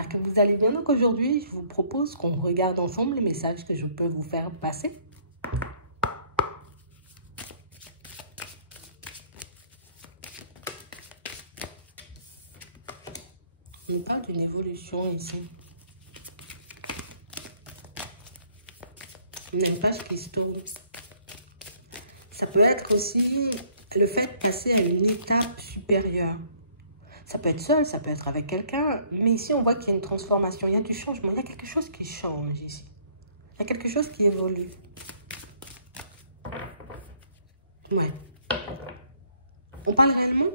j'espère que vous allez bien. Donc aujourd'hui, je vous propose qu'on regarde ensemble les messages que je peux vous faire passer. On parle d'une évolution ici. Une page qui se tourne. Ça peut être aussi le fait de passer à une étape supérieure. Ça peut être seul, ça peut être avec quelqu'un, mais ici on voit qu'il y a une transformation, il y a du changement, il y a quelque chose qui change ici. Il y a quelque chose qui évolue. Ouais. On parle réellement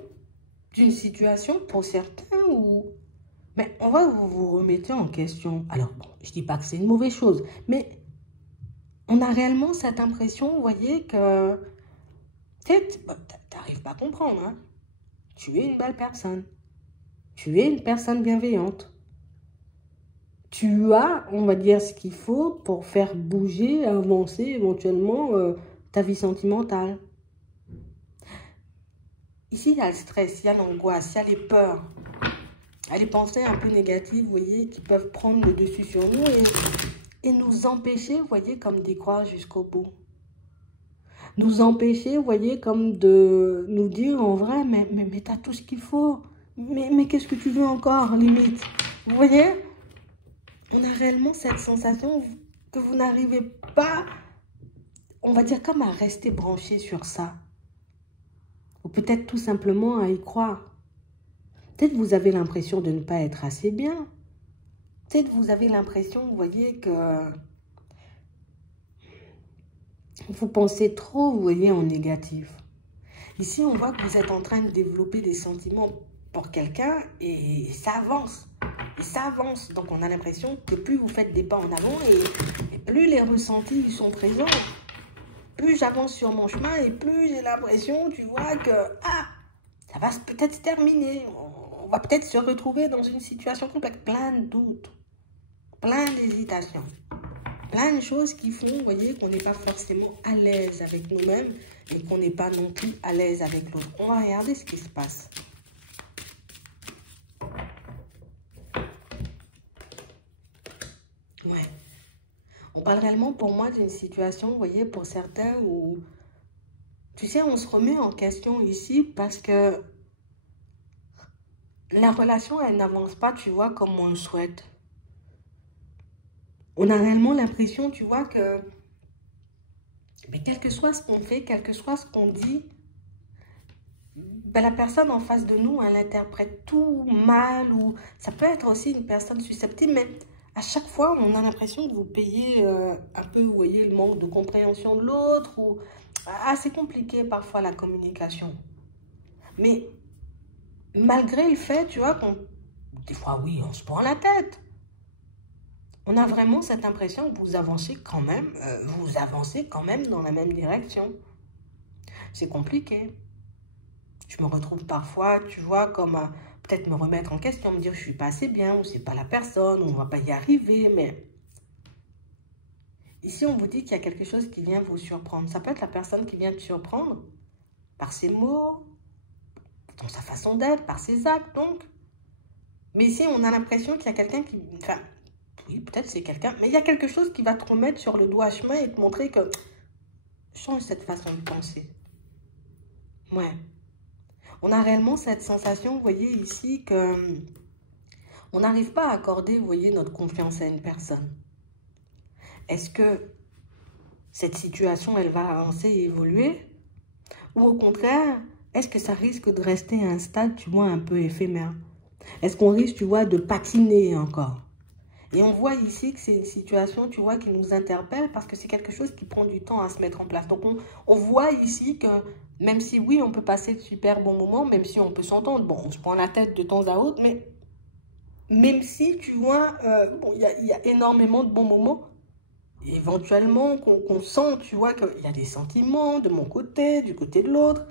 d'une situation pour certains où... Mais on va vous remettre en question. Alors, bon, je ne dis pas que c'est une mauvaise chose, mais on a réellement cette impression, vous voyez, que... Peut-être, tu n'arrives pas à comprendre, hein. Tu es une belle personne. Tu es une personne bienveillante. Tu as, on va dire, ce qu'il faut pour faire bouger, avancer éventuellement ta vie sentimentale. Ici, il y a le stress, il y a l'angoisse, il y a les peurs. Il y a les pensées un peu négatives, vous voyez, qui peuvent prendre le dessus sur nous et nous empêcher, vous voyez, comme d'y croire jusqu'au bout. Nous empêcher, vous voyez, comme de nous dire en vrai, mais tu as tout ce qu'il faut. Mais qu'est-ce que tu veux encore, limite? Vous voyez? On a réellement cette sensation que vous n'arrivez pas, on va dire, comme à rester branché sur ça. Ou peut-être tout simplement à y croire. Peut-être vous avez l'impression de ne pas être assez bien. Peut-être vous avez l'impression, vous voyez, que vous pensez trop, vous voyez, en négatif. Ici, on voit que vous êtes en train de développer des sentiments pour quelqu'un et ça avance. Et ça avance. Donc, on a l'impression que plus vous faites des pas en avant et plus les ressentis sont présents, plus j'avance sur mon chemin et plus j'ai l'impression, tu vois, que ça va peut-être se terminer. On va peut-être se retrouver dans une situation complexe. Plein de doutes, plein d'hésitations. Plein de choses qui font, vous voyez, qu'on n'est pas forcément à l'aise avec nous-mêmes et qu'on n'est pas non plus à l'aise avec l'autre. On va regarder ce qui se passe. Ouais. On parle réellement pour moi d'une situation, vous voyez, pour certains où, tu sais, on se remet en question ici parce que la relation, elle n'avance pas, tu vois, comme on le souhaite. On a réellement l'impression, tu vois, que mais quel que soit ce qu'on fait, quel que soit ce qu'on dit, ben, la personne en face de nous, elle interprète tout mal. Ou ça peut être aussi une personne susceptible, mais à chaque fois, on a l'impression que vous payez un peu, vous voyez, le manque de compréhension de l'autre. Ou assez compliqué parfois la communication. Mais malgré le fait, tu vois, qu'on des fois, oui, on se prend la tête. On a vraiment cette impression que vous avancez quand même, dans la même direction. C'est compliqué. Je me retrouve parfois, tu vois, comme peut-être me remettre en question, me dire je suis pas assez bien, ou c'est pas la personne, ou on va pas y arriver, mais ici on vous dit qu'il y a quelque chose qui vient vous surprendre. Ça peut être la personne qui vient te surprendre par ses mots, dans sa façon d'être, par ses actes, donc. Mais ici on a l'impression qu'il y a quelqu'un qui... Enfin, oui, peut-être c'est quelqu'un, mais il y a quelque chose qui va te remettre sur le doigt chemin et te montrer que change cette façon de penser. Ouais. On a réellement cette sensation, vous voyez ici, que on n'arrive pas à accorder, vous voyez, notre confiance à une personne. Est-ce que cette situation, elle va avancer et évoluer? Ou au contraire, est-ce que ça risque de rester à un stade, tu vois, un peu éphémère? Est-ce qu'on risque, tu vois, de patiner encore? Et on voit ici que c'est une situation, tu vois, qui nous interpelle parce que c'est quelque chose qui prend du temps à se mettre en place. Donc, on voit ici que même si, oui, on peut passer de super bons moments, même si on peut s'entendre, bon, on se prend la tête de temps à autre, mais même si, tu vois, bon, il y a énormément de bons moments, éventuellement, qu'on sent, tu vois, qu'il y a des sentiments de mon côté, du côté de l'autre.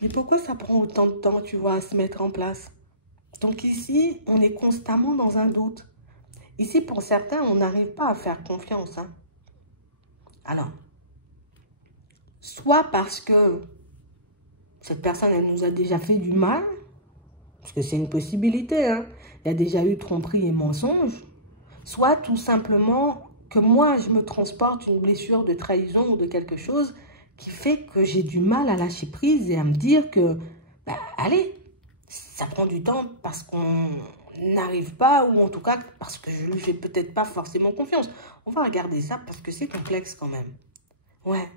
Mais pourquoi ça prend autant de temps, tu vois, à se mettre en place? Donc ici, on est constamment dans un doute. Ici, pour certains, on n'arrive pas à faire confiance. Hein. Alors, soit parce que cette personne, elle nous a déjà fait du mal, parce que c'est une possibilité, hein. Il y a déjà eu tromperie et mensonge. Soit tout simplement que moi, je me transporte une blessure de trahison ou de quelque chose qui fait que j'ai du mal à lâcher prise et à me dire que, bah, allez, ça prend du temps parce qu'on n'arrive pas, ou en tout cas parce que je ne lui fais peut-être pas forcément confiance. On va regarder ça parce que c'est complexe quand même. Ouais.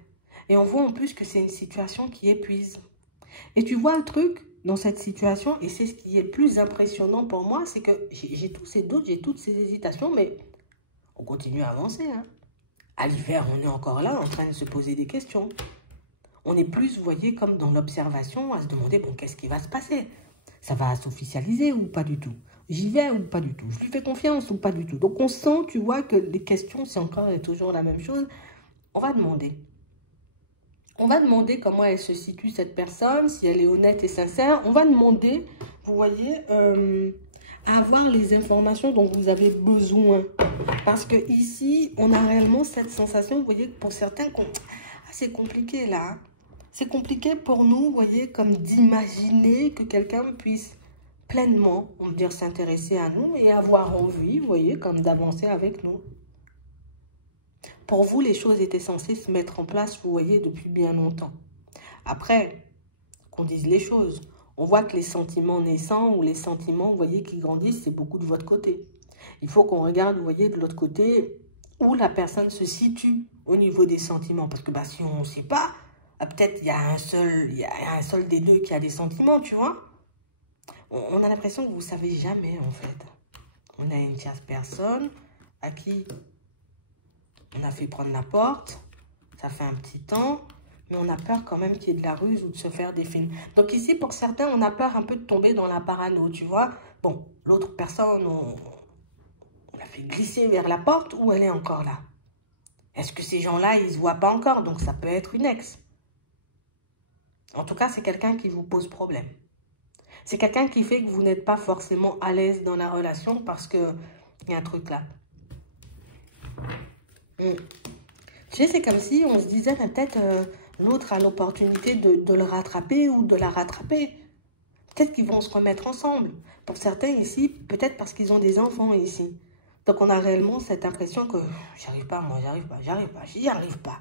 Et on voit en plus que c'est une situation qui épuise. Et tu vois le truc dans cette situation, et c'est ce qui est le plus impressionnant pour moi, c'est que j'ai tous ces doutes, j'ai toutes ces hésitations, mais on continue à avancer, hein. À l'hiver, on est encore là en train de se poser des questions. On est plus, vous voyez, comme dans l'observation, à se demander, bon, qu'est-ce qui va se passer? Ça va s'officialiser ou pas du tout? J'y vais ou pas du tout? Je lui fais confiance ou pas du tout? Donc on sent, tu vois, que les questions, c'est encore et toujours la même chose. On va demander. On va demander comment elle se situe, cette personne, si elle est honnête et sincère. On va demander, vous voyez, à avoir les informations dont vous avez besoin. Parce que ici, on a réellement cette sensation, vous voyez, que pour certains, c'est compliqué là. Hein. C'est compliqué pour nous, vous voyez, comme d'imaginer que quelqu'un puisse pleinement, on va dire, s'intéresser à nous et avoir envie, vous voyez, comme d'avancer avec nous. Pour vous, les choses étaient censées se mettre en place, vous voyez, depuis bien longtemps. Après, qu'on dise les choses, on voit que les sentiments naissants ou les sentiments, vous voyez, qui grandissent, c'est beaucoup de votre côté. Il faut qu'on regarde, vous voyez, de l'autre côté, où la personne se situe au niveau des sentiments. Parce que bah, si on ne sait pas, peut-être il y a un seul des deux qui a des sentiments, tu vois. On a l'impression que vous ne savez jamais, en fait. On a une tierce personne à qui on a fait prendre la porte, ça fait un petit temps, mais on a peur quand même qu'il y ait de la ruse ou de se faire des films. Donc ici, pour certains, on a peur un peu de tomber dans la parano, tu vois. Bon, l'autre personne, on l'a fait glisser vers la porte ou elle est encore là? Est-ce que ces gens-là, ils ne se voient pas encore? Donc ça peut être une ex. En tout cas, c'est quelqu'un qui vous pose problème. C'est quelqu'un qui fait que vous n'êtes pas forcément à l'aise dans la relation parce qu'il y a un truc là. Tu sais, c'est comme si on se disait, mais peut-être l'autre a l'opportunité de le rattraper ou de la rattraper. Peut-être qu'ils vont se remettre ensemble. Pour certains ici, peut-être parce qu'ils ont des enfants ici. Donc on a réellement cette impression que j'arrive pas, moi, j'y arrive pas.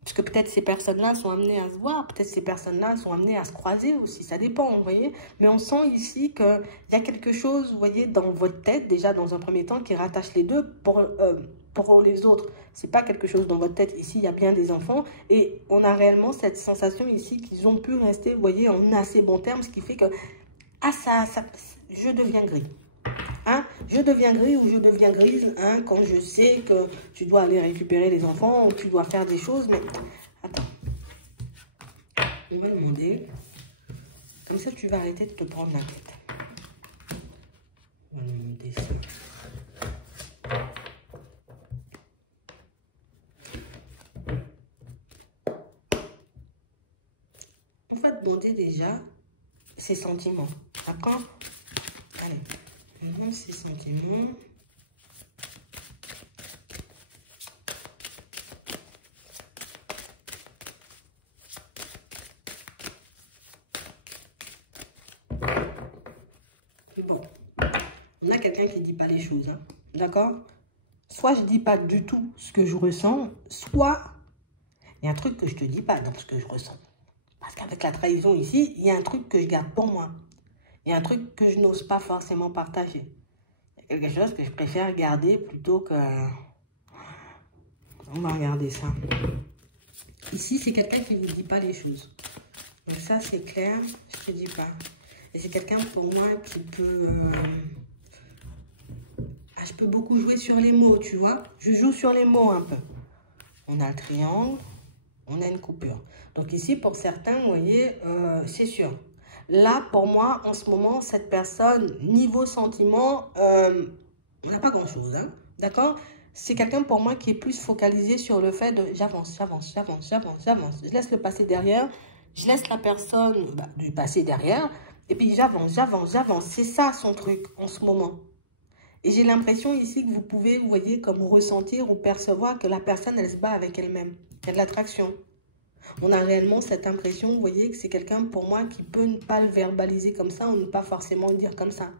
Parce que peut-être ces personnes-là sont amenées à se voir, peut-être ces personnes-là sont amenées à se croiser aussi, ça dépend, vous voyez. Mais on sent ici qu'il y a quelque chose, vous voyez, dans votre tête, déjà dans un premier temps, qui rattache les deux pour les autres. C'est pas quelque chose dans votre tête, ici, il y a bien des enfants. Et on a réellement cette sensation ici qu'ils ont pu rester, vous voyez, en assez bon terme, ce qui fait que, je deviens gris. Hein, je deviens gris ou je deviens grise hein, quand je sais que tu dois aller récupérer les enfants ou tu dois faire des choses. Mais attends, on va demander. Comme ça, tu vas arrêter de te prendre la tête. On va demander ça. On va demander déjà ses sentiments. D'accord? Allez. On demande ses sentiments. Bon, on a quelqu'un qui ne dit pas les choses, hein, d'accord? Soit je ne dis pas du tout ce que je ressens, soit il y a un truc que je ne te dis pas dans ce que je ressens. Parce qu'avec la trahison ici, il y a un truc que je garde pour moi. Il y a un truc que je n'ose pas forcément partager. Il y a quelque chose que je préfère garder plutôt que... On va regarder ça. Ici, c'est quelqu'un qui ne vous dit pas les choses. Donc ça, c'est clair, je ne te dis pas. Et c'est quelqu'un pour moi qui peut... je peux beaucoup jouer sur les mots, tu vois. Je joue sur les mots un peu. On a le triangle, on a une coupure. Donc ici, pour certains, vous voyez, c'est sûr. Là, pour moi, en ce moment, cette personne, niveau sentiment, on n'a pas grand-chose, hein, d'accord? C'est quelqu'un pour moi qui est plus focalisé sur le fait de j'avance. Je laisse le passé derrière, je laisse la personne du passé derrière, et puis j'avance. C'est ça son truc en ce moment. Et j'ai l'impression ici que vous pouvez, vous voyez, comme ressentir ou percevoir que la personne, elle se bat avec elle-même. Il y a de l'attraction. On a réellement cette impression, vous voyez, que c'est quelqu'un pour moi qui peut ne pas le verbaliser comme ça ou ne pas forcément le dire comme ça.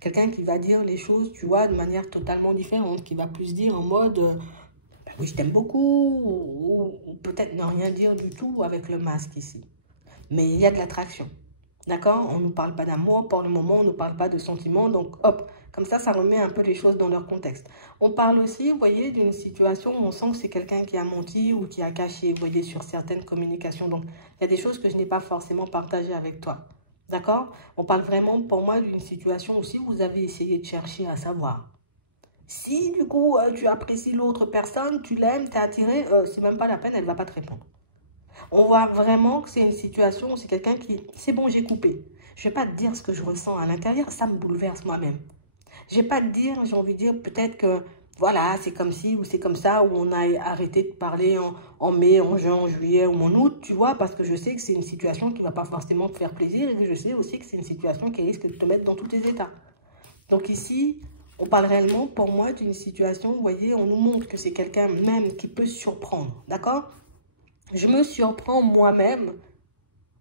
Quelqu'un qui va dire les choses, tu vois, de manière totalement différente, qui va plus dire en mode bah oui, je t'aime beaucoup, ou peut-être ne rien dire du tout avec le masque ici. Mais il y a de l'attraction. D'accord? On ne nous parle pas d'amour, pour le moment, on ne nous parle pas de sentiments, donc hop, comme ça remet un peu les choses dans leur contexte. On parle aussi, vous voyez, d'une situation où on sent que c'est quelqu'un qui a menti ou qui a caché, vous voyez, sur certaines communications. Donc, il y a des choses que je n'ai pas forcément partagées avec toi. D'accord? On parle vraiment, pour moi, d'une situation aussi où vous avez essayé de chercher à savoir. Si, du coup, tu apprécies l'autre personne, tu l'aimes, t'es attiré, c'est même pas la peine, elle ne va pas te répondre. On voit vraiment que c'est une situation où c'est quelqu'un qui... C'est bon, j'ai coupé. Je ne vais pas te dire ce que je ressens à l'intérieur, ça me bouleverse moi-même. Je ne vais pas te dire, j'ai envie de dire peut-être que voilà, c'est comme ci ou c'est comme ça, où on a arrêté de parler en mai, en juin, en juillet ou en août, tu vois, parce que je sais que c'est une situation qui ne va pas forcément te faire plaisir et que je sais aussi que c'est une situation qui risque de te mettre dans tous tes états. Donc ici, on parle réellement pour moi d'une situation, vous voyez, on nous montre que c'est quelqu'un même qui peut surprendre, d'accord? Je me surprends moi-même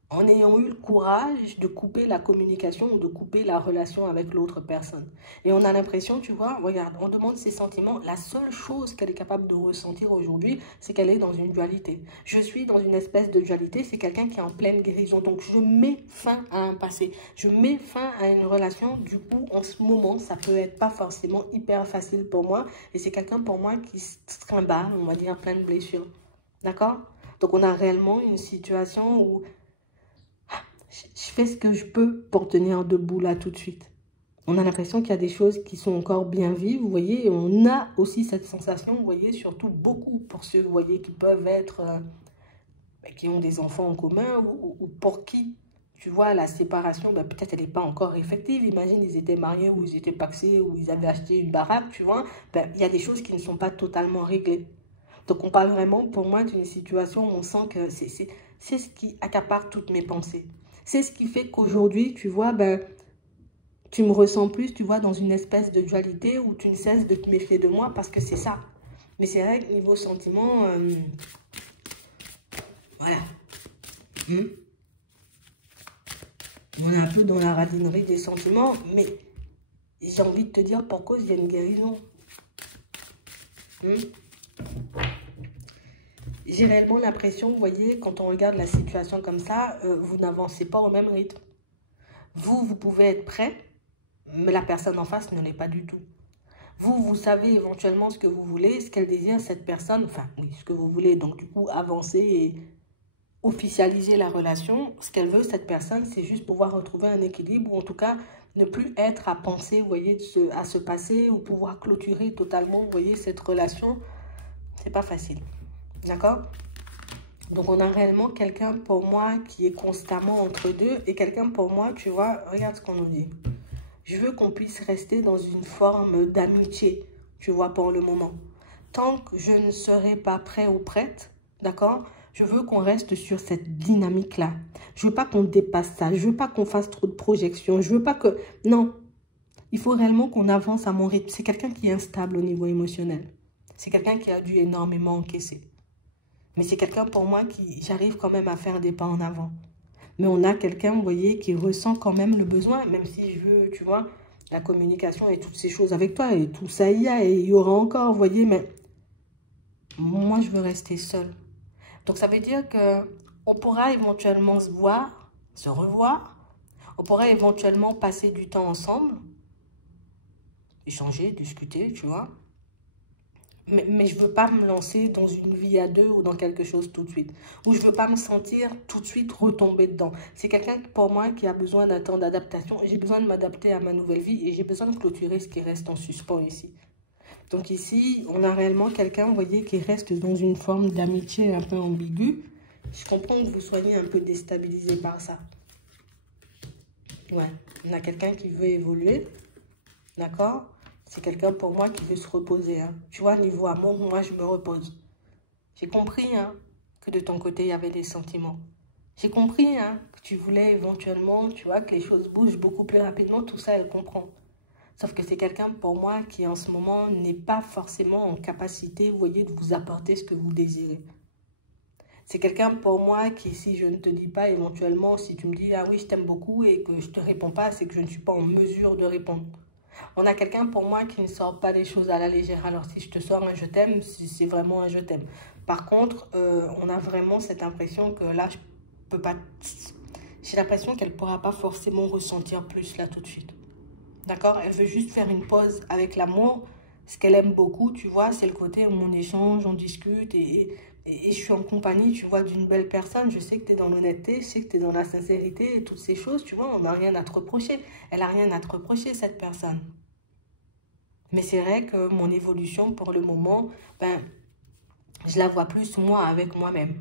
en ayant eu le courage de couper la communication ou de couper la relation avec l'autre personne. Et on a l'impression, tu vois, regarde, on demande ses sentiments. La seule chose qu'elle est capable de ressentir aujourd'hui, c'est qu'elle est dans une dualité. Je suis dans une espèce de dualité, c'est quelqu'un qui est en pleine guérison. Donc, je mets fin à un passé. Je mets fin à une relation. Du coup, en ce moment, ça peut être pas forcément hyper facile pour moi. Et c'est quelqu'un pour moi qui se trimballe, on va dire, plein de blessures. D'accord? Donc, on a réellement une situation où je fais ce que je peux pour tenir debout là tout de suite. On a l'impression qu'il y a des choses qui sont encore bien vives, vous voyez, et on a aussi cette sensation, vous voyez, surtout beaucoup pour ceux, vous voyez, qui peuvent être, qui ont des enfants en commun, ou pour qui, tu vois, la séparation, peut-être elle n'est pas encore effective. Imagine, ils étaient mariés, ou ils étaient pacsés, ou ils avaient acheté une baraque, tu vois, il y a des choses qui ne sont pas totalement réglées. Donc, on parle vraiment, pour moi, d'une situation où on sent que c'est ce qui accapare toutes mes pensées. C'est ce qui fait qu'aujourd'hui, tu vois, tu me ressens plus, tu vois, dans une espèce de dualité où tu ne cesses de te méfier de moi parce que c'est ça. Mais c'est vrai que niveau sentiment, voilà. On est un peu dans la radinerie des sentiments, mais j'ai envie de te dire pour cause il y a une guérison. J'ai réellement l'impression, vous voyez, quand on regarde la situation comme ça, vous n'avancez pas au même rythme. Vous pouvez être prêt, mais la personne en face ne l'est pas du tout. Vous savez éventuellement ce que vous voulez, ce qu'elle désire, cette personne, enfin, oui, ce que vous voulez. Donc, du coup, avancer et officialiser la relation. Ce qu'elle veut, cette personne, c'est juste pouvoir retrouver un équilibre, ou en tout cas, ne plus être à penser, vous voyez, à se passer, ou pouvoir clôturer totalement, vous voyez, cette relation. C'est pas facile. D'accord? Donc, on a réellement quelqu'un pour moi qui est constamment entre deux, et quelqu'un pour moi, tu vois, regarde ce qu'on nous dit. Je veux qu'on puisse rester dans une forme d'amitié, tu vois, pour le moment. Tant que je ne serai pas prêt ou prête, d'accord, je veux qu'on reste sur cette dynamique-là. Je veux pas qu'on dépasse ça. Je veux pas qu'on fasse trop de projections. Je veux pas que... Non. Il faut réellement qu'on avance à mon rythme. C'est quelqu'un qui est instable au niveau émotionnel. C'est quelqu'un qui a dû énormément encaisser. Mais c'est quelqu'un pour moi qui... J'arrive quand même à faire des pas en avant. Mais on a quelqu'un, vous voyez, qui ressent quand même le besoin, même si je veux, tu vois, la communication et toutes ces choses avec toi, et tout ça, il y a, et il y aura encore, vous voyez, mais moi, je veux rester seule. Donc, ça veut dire que on pourra éventuellement se voir, se revoir, on pourra éventuellement passer du temps ensemble, échanger, discuter, tu vois. Mais je ne veux pas me lancer dans une vie à deux ou dans quelque chose tout de suite. Ou je ne veux pas me sentir tout de suite retomber dedans. C'est quelqu'un pour moi qui a besoin d'un temps d'adaptation. J'ai besoin de m'adapter à ma nouvelle vie et j'ai besoin de clôturer ce qui reste en suspens ici. Donc ici, on a réellement quelqu'un, vous voyez, qui reste dans une forme d'amitié un peu ambiguë. Je comprends que vous soyez un peu déstabilisé par ça. Ouais, on a quelqu'un qui veut évoluer, d'accord? C'est quelqu'un pour moi qui veut se reposer. Hein. Tu vois, niveau amour, moi, je me repose. J'ai compris que de ton côté, il y avait des sentiments. J'ai compris que tu voulais éventuellement, tu vois, que les choses bougent beaucoup plus rapidement. Tout ça, elle comprend. Sauf que c'est quelqu'un pour moi qui, en ce moment, n'est pas forcément en capacité, vous voyez, de vous apporter ce que vous désirez. C'est quelqu'un pour moi qui, si je ne te dis pas, éventuellement, si tu me dis, ah oui, je t'aime beaucoup et que je te réponds pas, c'est que je ne suis pas en mesure de répondre. On a quelqu'un pour moi qui ne sort pas des choses à la légère. Alors si je te sors un je t'aime, c'est vraiment un je t'aime. Par contre, on a vraiment cette impression que là, je peux pas... J'ai l'impression qu'elle ne pourra pas forcément ressentir plus là tout de suite. D'accord? Elle veut juste faire une pause avec l'amour. Ce qu'elle aime beaucoup, tu vois, c'est le côté où on échange, on discute et je suis en compagnie, tu vois, d'une belle personne. Je sais que tu es dans l'honnêteté, je sais que tu es dans la sincérité et toutes ces choses, tu vois, on n'a rien à te reprocher. Elle n'a rien à te reprocher, cette personne. Mais c'est vrai que mon évolution, pour le moment, ben, je la vois plus moi avec moi-même.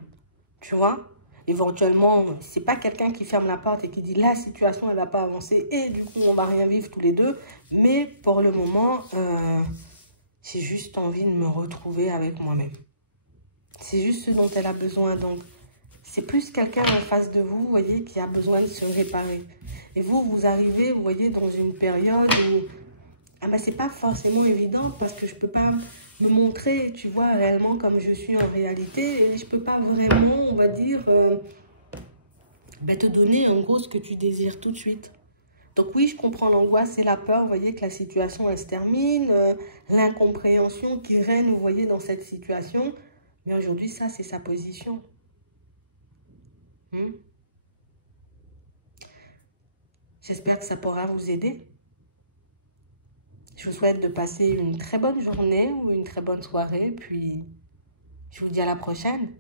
Tu vois? Éventuellement, c'est pas quelqu'un qui ferme la porte et qui dit la situation elle va pas avancer et du coup on va rien vivre tous les deux. Mais pour le moment, j'ai juste envie de me retrouver avec moi-même. C'est juste ce dont elle a besoin. Donc c'est plus quelqu'un en face de vous, vous voyez, qui a besoin de se réparer. Et vous, vous arrivez, vous voyez, dans une période où ah ben, c'est pas forcément évident parce que je peux pas me montrer, tu vois, réellement comme je suis en réalité et je peux pas vraiment, on va dire, ben, te donner en gros ce que tu désires tout de suite. Donc oui, je comprends l'angoisse et la peur, vous voyez, que la situation elle se termine, l'incompréhension qui règne, vous voyez, dans cette situation. Mais aujourd'hui, ça, c'est sa position. J'espère que ça pourra vous aider. Je vous souhaite de passer une très bonne journée ou une très bonne soirée, puis je vous dis à la prochaine.